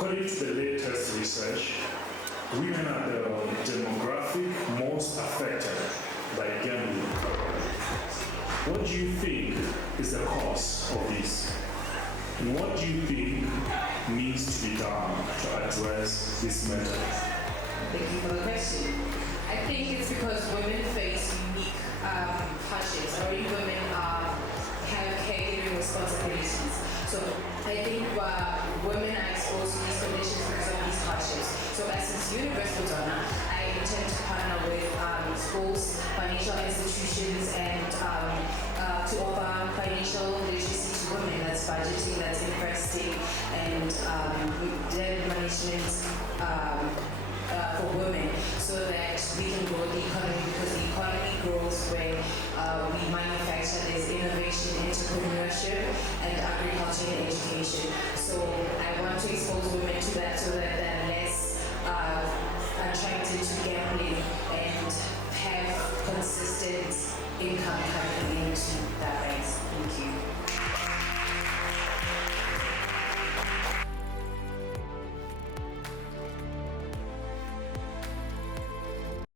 According to the latest research, women are the demographic most affected by gambling. What do you think is the cause of this? And what do you think needs to be done to address this matter? Thank you for the question. I think it's because women face unique hardships. Already women have caregiving responsibilities. So I think women are exposed to these conditions because of these hardships. So as Universal Donor, I intend to partner with schools, financial institutions, and to offer financial literacy to women. That's budgeting, that's investing, and debt management for women, so that we can grow the economy, because the economy grows when we manufacture. There's innovation, entrepreneurship, and agriculture and education. So I want to expose